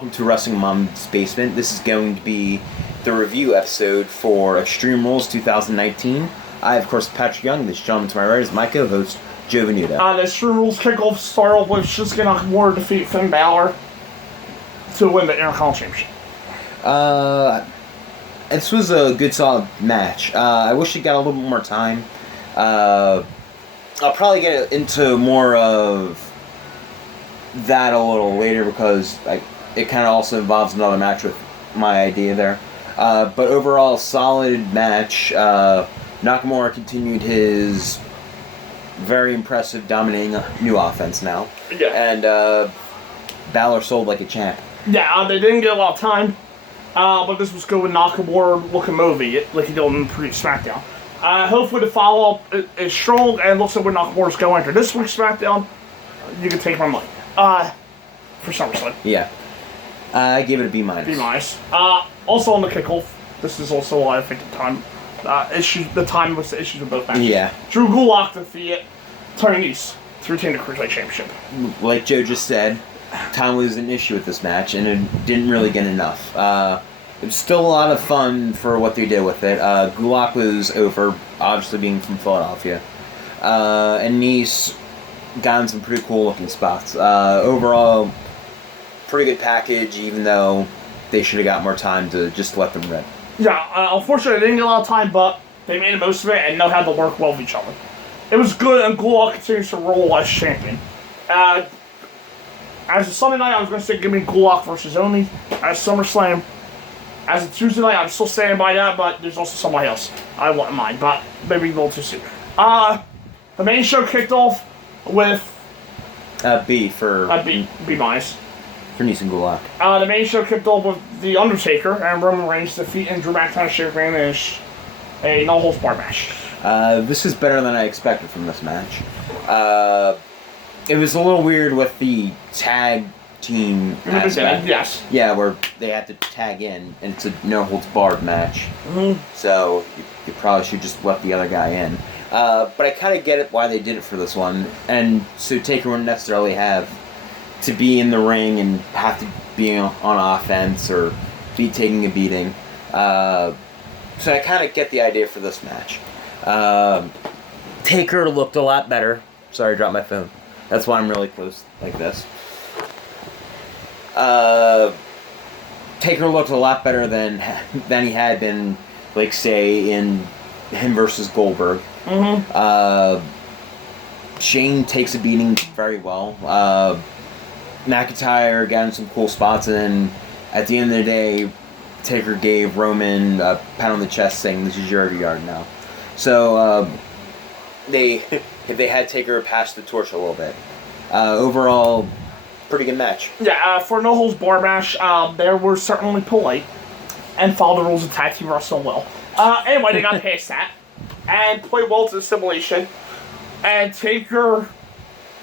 Welcome to Wrestling Mom's Basement. This is going to be the review episode for Extreme Rules 2019. I, of course, Patrick Young. This gentleman to my right is my co-host, Joe Venuto. The Extreme Rules kickoff started with Shinsuke Nakamura defeat Finn Balor to win the Intercontinental Championship. This was a good, solid match. I wish it got a little bit more time. I'll probably get into more of that a little later because it kind of also involves another match with my idea there. But overall, solid match. Nakamura continued his very impressive, dominating new offense now. Yeah. And Balor sold like a champ. Yeah, they didn't get a lot of time, but this was good with Nakamura looking movie, like he did in previous SmackDown. Hopefully the follow-up is strong and looks like where Nakamura's going to this week's SmackDown. You can take my money. For SummerSlam. Yeah. I gave it a B-. B-. Also on the kickoff, this is also, I think, the time was the issues with both matches. Yeah. Drew Gulak defeated Tony Nese to retain the Cruiserweight Championship. Like Joe just said, time was an issue with this match, and it didn't really get enough. It was still a lot of fun for what they did with it. Gulak was over, obviously being from Philadelphia. And Nese got in some pretty cool looking spots. Overall, pretty good package, even though they should have got more time to just let them rip. Yeah, unfortunately they didn't get a lot of time, but they made the most of it and know how to work well with each other. It was good, and Gulak continues to roll as champion. As a Sunday night, I was going to say give me Gulak versus Only as SummerSlam. As a Tuesday night, I'm still standing by that, but there's also somebody else I want in mind, but maybe a little too soon. The main show kicked off with B for B-. For Nese and Gulak. The main show kicked off with The Undertaker and Roman Reigns defeating Drew McIntyre champion in a no-holds-barred match. This is better than I expected from this match. It was a little weird with the tag team aspect. Yes. Yeah, where they had to tag in, and it's a no-holds-barred match. Mm-hmm. So you probably should just let the other guy in. But I kind of get it why they did it for this one. And so Taker wouldn't necessarily have to be in the ring and have to be on offense or be taking a beating. So I kind of get the idea for this match. Taker looked a lot better. Sorry, I dropped my phone. That's why I'm really close like this. Taker looked a lot better than he had been, like, say, in him versus Goldberg. Mm-hmm. Shane takes a beating very well. McIntyre got in some cool spots, and at the end of the day, Taker gave Roman a pat on the chest saying, "This is your yard now." So they had Taker pass the torch a little bit. Overall, pretty good match. Yeah, for no holds barred match, they were certainly polite and followed the rules of tag team wrestling well. Anyway, they got past that and played well to the simulation, and Taker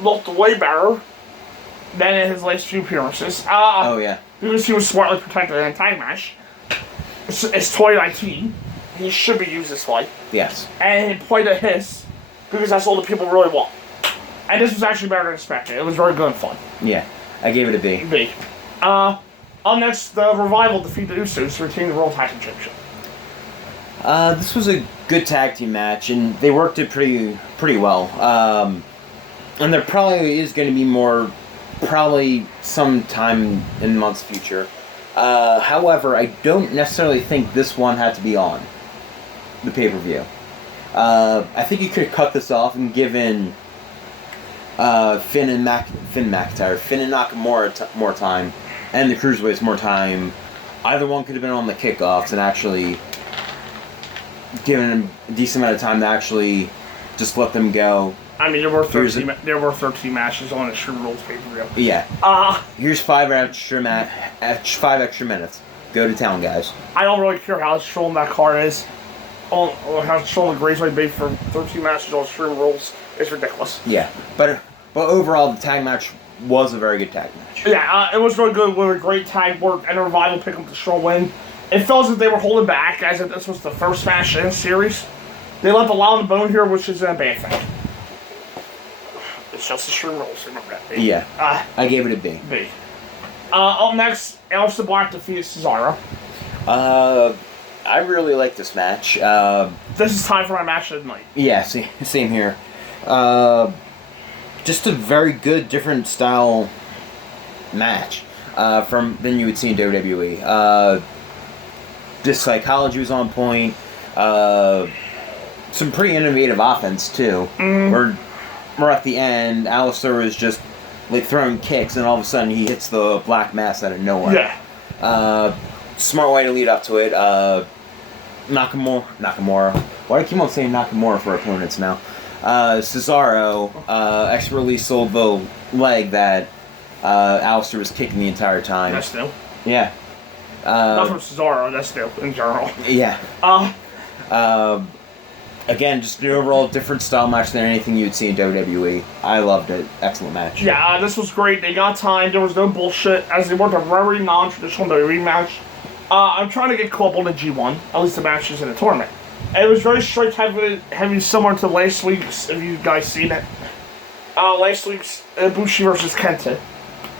looked way better than in his last few appearances. Oh yeah, because he was smartly protected in a tag match. It's 2019. He should be used this way. Yes. And he played at his because that's all the people really want. And this was actually better than expected. It was very good and fun. Yeah, I gave it a B. B. Up next, the Revival defeat the Usos to retain the World Tag Team Championship. This was a good tag team match, and they worked it pretty well. And there probably is going to be more, probably sometime in the month's future. However, I don't necessarily think this one had to be on the pay-per-view. I think you could have cut this off and given Finn and Nakamura more time, and the Cruiserweights more time. Either one could have been on the kickoffs and actually given them a decent amount of time to actually just let them go. I mean, there were 13 matches on Extreme Rules pay-per-view. Yeah. Here's 5 extra minutes. Go to town, guys. I don't really care how strong that card is. Or how strong the Graceway be for 13 matches on Extreme Rules. It's ridiculous. Yeah, but overall, the tag match was a very good tag match. Yeah, it was really good with a great tag work and a Revival pick up the strong win. It felt as if they were holding back, as if this was the first match in the series. They left a lot on the bone here, which is a bad thing. It's just Extreme Rules, remember that. Yeah. I gave it a B. B. Up next, Aleister Black defeated Cesaro. I really like this match. This is time for my match of the night. Yeah, same here. Just a very good, different style match than you would see in WWE. The psychology was on point. Some pretty innovative offense too. Where at the end, Aleister was just like throwing kicks, and all of a sudden he hits the Black Mass out of nowhere. Yeah. Smart way to lead up to it. Nakamura. Why do I keep on saying Nakamura for opponents now? Cesaro expertly sold the leg that Aleister was kicking the entire time. That's new. Yeah. Not from Cesaro, that's new in general. Yeah. Again, just an overall different style match than anything you'd see in WWE. I loved it. Excellent match. Yeah, this was great. They got time. There was no bullshit, as they worked a very non-traditional WWE match. I'm trying to get caught up on the G1, at least the matches in the tournament. And it was very straight heavy, similar to last week's, if you guys seen it. Last week's Ibushi versus Kenta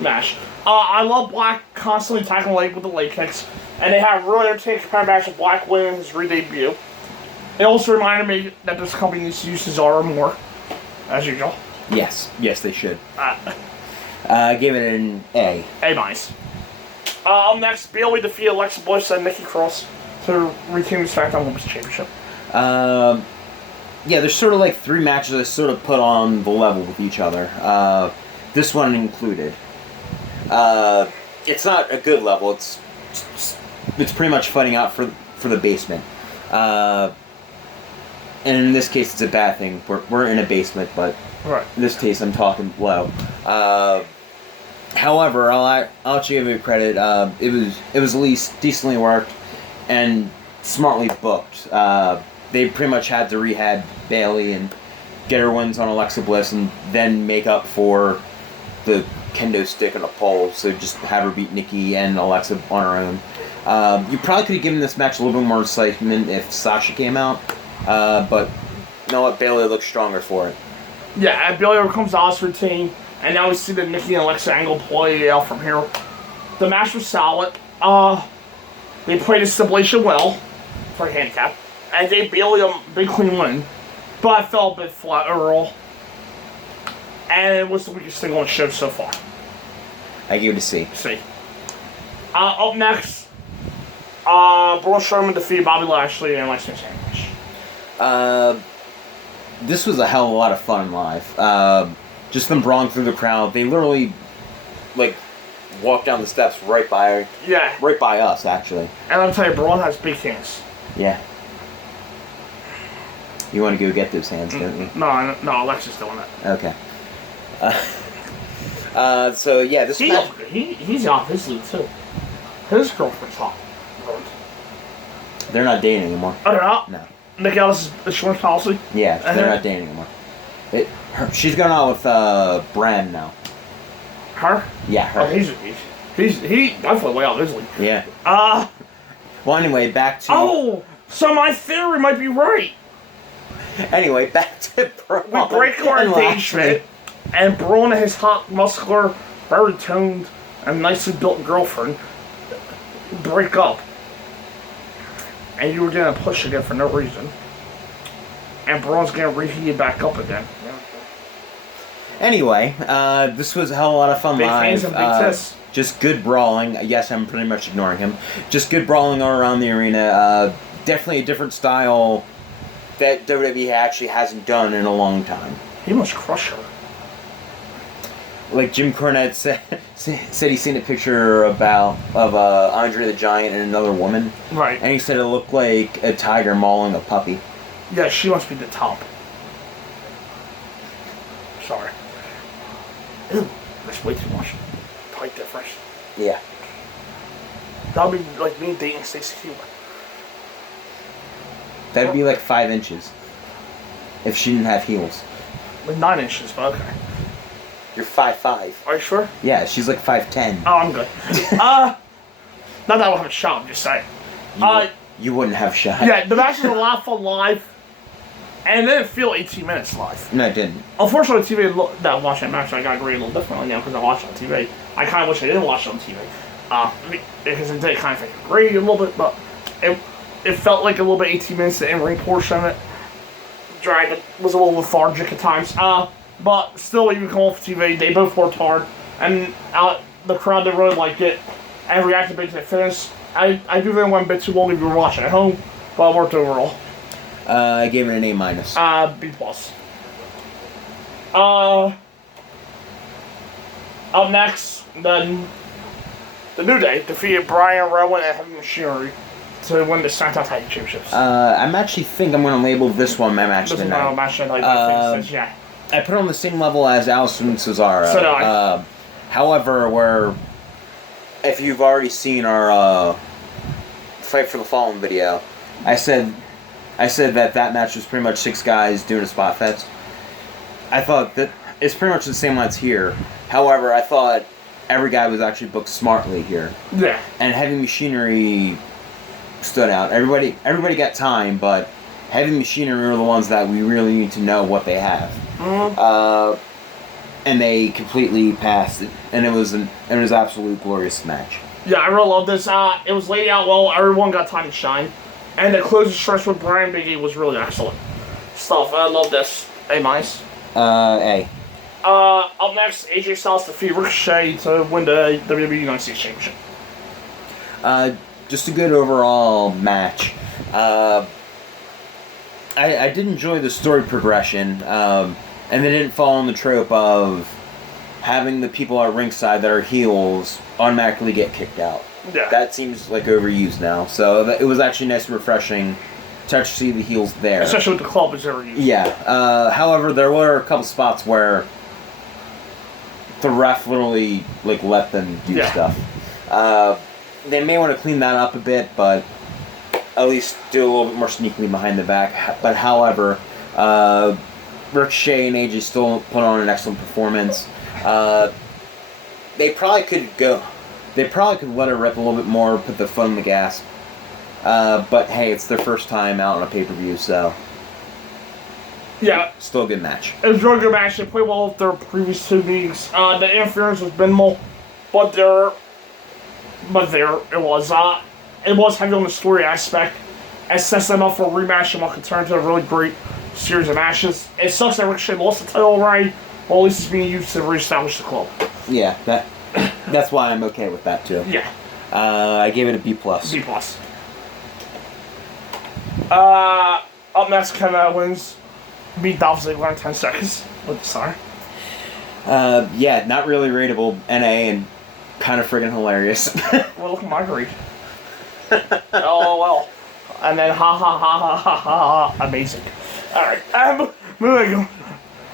match. I love Black constantly tackling leg with the leg kicks, and they had a really entertaining comparative match of Black winning his re-debut. It also reminded me that this company needs to use Cesaro more, as usual. Yes, they should. I gave it an A. A-. Up next, Bayley defeated Alexa Bliss and Nikki Cross to retain the SmackDown Women's Championship. Yeah, there's sort of like three matches that sort of put on the level with each other. This one included. It's not a good level. It's pretty much fighting out for the basement. And in this case, it's a bad thing. We're in a basement, but right. In this case, I'm talking low. However, I'll actually give it credit. It was at least decently worked and smartly booked. They pretty much had to rehab Bayley and get her wins on Alexa Bliss, and then make up for the kendo stick and a pole. So just have her beat Nikki and Alexa on her own. You probably could have given this match a little bit more excitement if Sasha came out. But you know what? Bayley looks stronger for it. Yeah, and Bayley overcomes the Oz routine, and now we see the Nikki and Alexa angle play out from here. The match was solid. They played the stipulation well for a handicap, and they Bayley a big clean win, but I felt a bit flat overall. And it was the weakest thing on the show so far. I give it a C. C. Up next, Braun Strowman defeated Bobby Lashley and Last Man Standing. This was a hell of a lot of fun live. Just them brawling through the crowd. They literally, like, walked down the steps right by us, actually. And I'll tell you, Braun has big hands. Yeah. You want to go get those hands, don't you? No, Alexa's doing it. Okay. So yeah, this match... He's off his league too. His girlfriend's hot. They're not dating anymore. Oh, they're not? No. Nick Ellis' insurance policy? Yeah, they're not dating anymore. She's going out with Bran now. Her? Yeah, her. Oh, he definitely way out his league. Yeah. Well, anyway, back to... Oh! So my theory might be right. Anyway, back to Braun. We break our engagement, and Braun and his hot, muscular, very toned, and nicely built girlfriend break up. And you were getting a push again for no reason. And Braun's getting reheated back up again. Anyway, this was a hell of a lot of fun big live. Fans and big tits. Just good brawling. Yes, I'm pretty much ignoring him. Just good brawling all around the arena. Definitely a different style that WWE actually hasn't done in a long time. He must crush her. Like Jim Cornette said he's seen a picture of Andre the Giant and another woman. Right. And he said it looked like a tiger mauling a puppy. Yeah, she must be the top. Sorry. Ew, that's way too much. Height difference. Yeah. That would be like me dating Stacey Keebler. That'd be like 5 inches. If she didn't have heels. Like 9 inches, but okay. You're 5'5". Are you sure? Yeah, she's like 5'10". Oh, I'm good. Not that I will have a shot, I'm just saying. You wouldn't have shot. Yeah, the match was a lot of fun live. And it didn't feel 18 minutes live. No, it didn't. Unfortunately, TV that watching that match, I got agreed a little differently now because I watched it on TV. I kind of wish I didn't watch it on TV. Because it did kind of agree a little bit, but it felt like a little bit 18 minutes, the in-ring portion of it. Was a little lethargic at times. But still, even coming off TV, they both worked hard. And the crowd, they really liked it. And reacted big to the finish. I do think it went a bit too long if you were watching at home, but it worked overall. I gave it an A-. B+. Up next, the New Day defeated Brian Rowan and Heavy Machinery to win the SmackDown Tag Championships. I'm actually think I'm going to label this one my match This is tonight. my match tonight. Yeah. I put it on the same level as Allison and Cesaro. So did I. However, if you've already seen our Fight for the Fallen video, I said that match was pretty much 6 guys doing a spot fest. I thought that it's pretty much the same lines here. However, I thought every guy was actually booked smartly here. Yeah. And Heavy Machinery stood out. Everybody got time, but Heavy Machinery are the ones that we really need to know what they have. Mm-hmm. And they completely passed it, and it was an absolute glorious match. Yeah, I really love this. It was laid out well. Everyone got time to shine, and the closing stretch with Brian Big E was really excellent stuff. I love this. A-. A. Up next, AJ Styles defeated Ricochet to win the WWE United States Championship. Just a good overall match. I did enjoy the story progression, and they didn't fall on the trope of having the people at ringside that are heels automatically get kicked out. Yeah. That seems like overused now. So it was actually nice and refreshing to see the heels there. Especially with the club is overused. Yeah. However, there were a couple spots where the ref literally let them do stuff. They may want to clean that up a bit, but at least do a little bit more sneakily behind the back. But however, Ricochet and AJ still put on an excellent performance. They probably could let it rip a little bit more, put the foot on the gas. But hey, it's their first time out on a pay-per-view, so yeah, still a good match. It was a really good match. They played well with their previous 2 meetings. The interference was minimal, but there it was. It was heavy on the story aspect. It sets them up for a rematch and what could turn into a really great series of matches. It sucks that Ricochet lost the title already, but at least it's being used to reestablish the club. Yeah, that's why I'm okay with that too. Yeah. I gave it a B+. B+. Up next, Kevin Owens beat Dolph Ziggler in 10 seconds with the star. Yeah, not really rateable, NA, and kind of friggin' hilarious. Well, look at my grade. Oh, well. And then ha ha ha ha ha ha ha. Amazing. Alright, moving on.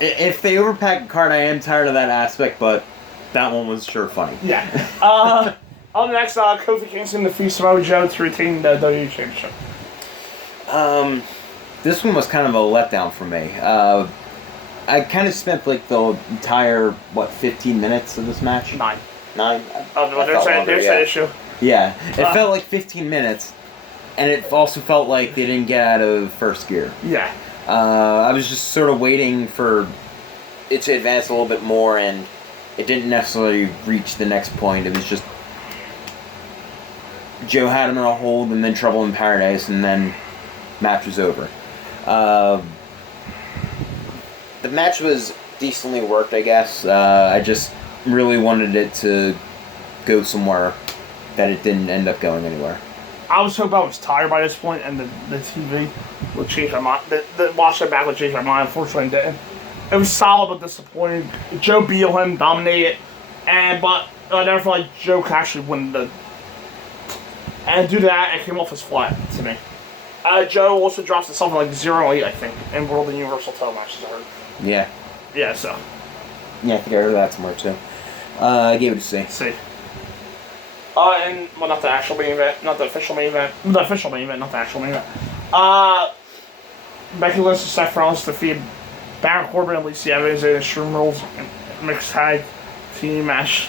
If they overpack a card, I am tired of that aspect, but that one was sure funny. Yeah. Up next, Kofi Kingston defeats Samoa Joe to retain the WWE Championship. This one was kind of a letdown for me. I kind of spent the entire 15 minutes of this match. 9. 9. There's that issue. Yeah, it felt like 15 minutes, and it also felt like they didn't get out of first gear. Yeah. I was just sort of waiting for it to advance a little bit more, and it didn't necessarily reach the next point. It was just Joe had him in a hold, and then Trouble in Paradise, and then match was over. The match was decently worked, I guess. I just really wanted it to go somewhere that it didn't end up going anywhere. I was hoping I was tired by this point, and the TV would change my mind. The watch it back would change my mind. Unfortunately, it didn't. It was solid but disappointing. Joe beat him, dominated, but I never felt like Joe could actually win the. And due to that, it came off as flat to me. Joe also drops to something like 0-8, I think, in World and Universal title matches. I heard. Yeah. Yeah. So. Yeah, I think I heard that somewhere too. I gave it a C. C. And well, not the actual main event, not the official main event. The official main event, not the actual main event. Becky Lynch and Seth Rollins defeated Baron Corbin and Lacey Evans in a Extreme Rules mixed tag team match.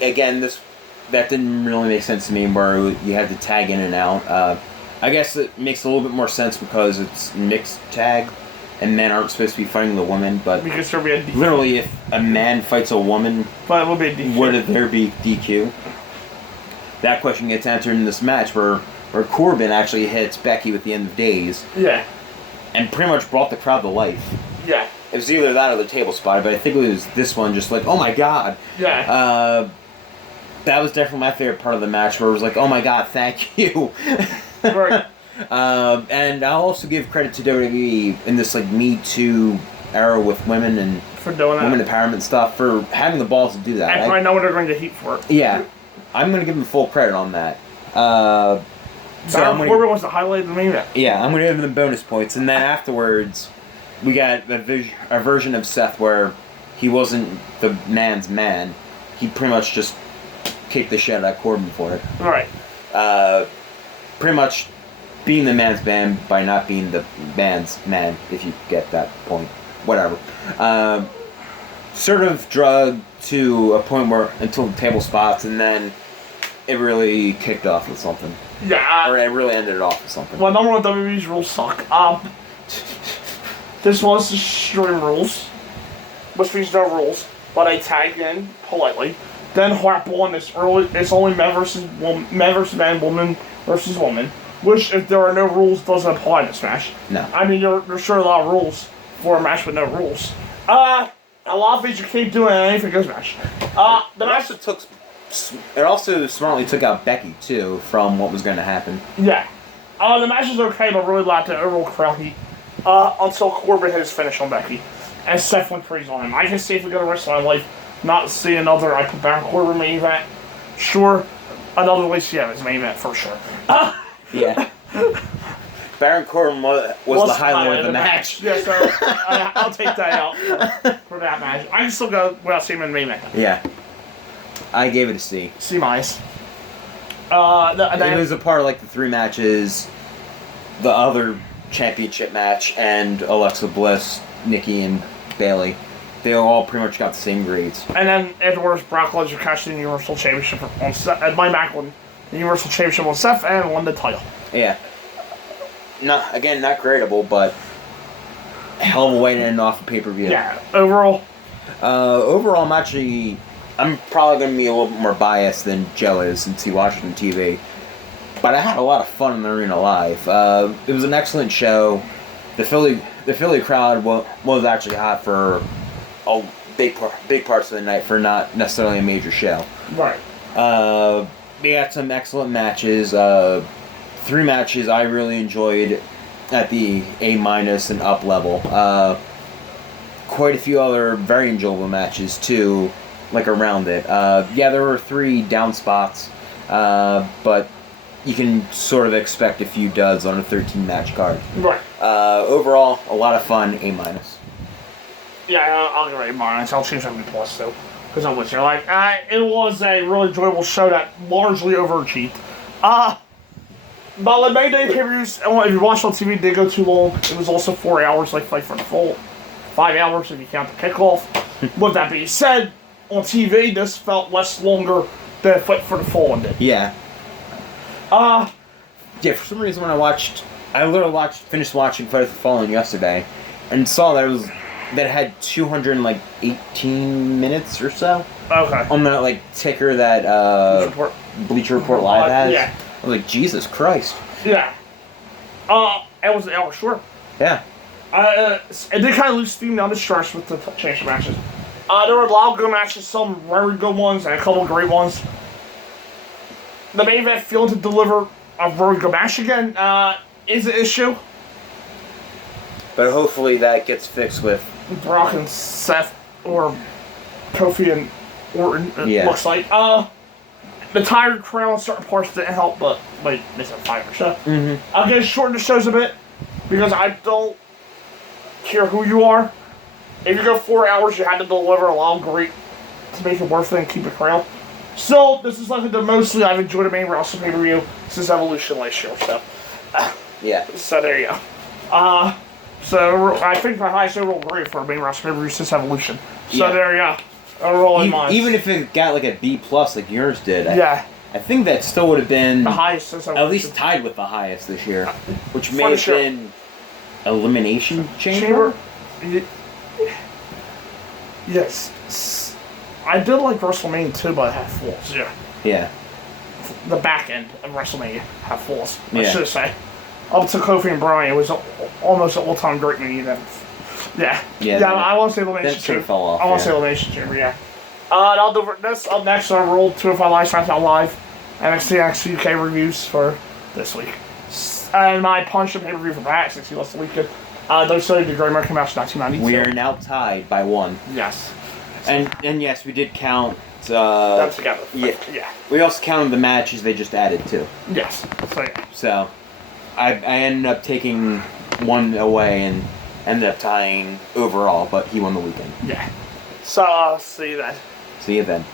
Again, that didn't really make sense to me, where you had to tag in and out. I guess it makes a little bit more sense because it's mixed tag, and men aren't supposed to be fighting the women, but Because there would be a DQ. literally if a man fights a woman, But it would be a DQ. would there be DQ? That question gets answered in this match where Corbin actually hits Becky with the end of days. Yeah. And pretty much brought the crowd to life. Yeah. It was either that or the table spot, but I think it was this one just like, oh my god. Yeah. That was definitely my favorite part of the match where it was like, oh my god, thank you. Right. And I'll also give credit to WWE in this like Me Too era with women and For doing that. women empowerment stuff for having the balls to do that. I know what they're going to heat for it. Yeah. I'm going to give them full credit on that. So Baron Corbin was the highlight of the main event. Yeah, I'm going to give them bonus points. And then afterwards, we got a version of Seth where he wasn't the man's man. He pretty much just kicked the shit out of Corbin for it. Right. Pretty much being the man's man by not being the man's man, if you get that point. Whatever. Sort of drug to a point where until the table spots, and then it really kicked off with something. Yeah. Or it really ended it off with something. Well, number one, WWE's rules suck. This was the Extreme Rules, which means no rules, but I tagged in politely. Then Hartball on this early, it's only men versus man, woman versus woman, which if there are no rules doesn't apply to this match. No. I mean, there's sure a lot of rules for a match with no rules. A lot of things you can't do in an anything goes match. The match It also smartly took out Becky too from what was going to happen. Yeah. The match is okay, but really lacked the overall crowd heat. Until Corbin hit his finish on Becky. And Seth went crazy on him. I can safely go the rest of my life not see another I put Baron Corbin main event. Sure. Another Lacey Evans main event for sure. Yeah. Baron Corbin was the highlight of the match. Yeah, so I'll take that out for that match. I can still go without seeing him in the main event. Yeah. I gave it a C. C-. It was a part of like the 3 matches, the other championship match, and Alexa Bliss, Nikki, and Bayley. They all pretty much got the same grades. And then afterwards, Brock Lesnar cashed in the Universal Championship on Seth. And my back won the Universal Championship on Seth and won the title. Yeah. Not gradable, but a hell of a way to end off a pay-per-view. Yeah. Overall, I'm probably going to be a little bit more biased than Joe is since he watched it on TV. But I had a lot of fun in the arena live. It was an excellent show. The Philly crowd was actually hot for big parts of the night for not necessarily a major show. right. We had some excellent matches. 3 matches I really enjoyed at the A- and up level. Quite a few other very enjoyable matches too, like around it. There were 3 down spots, but you can sort of expect a few duds on a 13-match card. Right. Overall, a lot of fun, A-. Yeah, I'll give it A-. I'll change that to B+, though. Because I'm with you. It was a really enjoyable show that largely overachieved. But the May Day pay-per-views, if you watched on TV, did go too long. It was also 4 hours, like Fight for the Fall. 5 hours if you count the kickoff. With that being said, on TV, this felt less longer than Fight for the Fall did. Yeah. For some reason when I literally finished watching Fight for the Fallen yesterday, and saw that it had 218 minutes or so. Okay. On that ticker that Bleacher Report Live has. Yeah. I was like, Jesus Christ. Yeah. It was an hour short. Yeah. It did kind of lose steam down the stretch with the championship matches. There were a lot of good matches, some very good ones, and a couple of great ones. The main event failed to deliver a very good match again. Is an issue. But hopefully that gets fixed with Brock and Seth, or Kofi and Orton, it looks like. The tired crowd in certain parts didn't help, but wait, this is a 5 or so. Mm-hmm. I'm going to shorten the shows a bit, because I don't care who you are. If you go 4 hours, you had to deliver a lot great to make it worth it and keep the crowd. So, this is likely the mostly I've enjoyed a main wrestling pay-per-view since Evolution last year, so. Yeah. So, there you go. So, I think the highest overall grade for a main wrestling pay-per-view since Evolution. So, there you go. Overall in mind. Even if it got a B+ like yours did. Yeah. I think that still would have been The highest since at least tied with the highest this year, which may For have sure. been Elimination Chamber. Yes. I did like WrestleMania 2, but it had flaws. Yeah. Yeah. The back end of WrestleMania had flaws. I Yeah. should say. Up to Kofi and Bryan, it was almost an all-time great mania then. Yeah. Yeah, I want to say that Elimination sort Chamber. of fell off, I want to yeah. say Elimination Chamber, yeah. And I'll do this up next on Roll 205 Live, SmackDown Live, NXT UK reviews for this week. And my Punch and pay-per-view for that, since you lost the weekend. Those studied the Great American Match 1992. We are now tied by 1. Yes. And yes, we did count. Them together. Yeah. Yeah. We also counted the matches they just added too. Yes. So, yeah. So, I ended up taking 1 away and ended up tying overall, but he won the weekend. Yeah. So, see you then. See you then.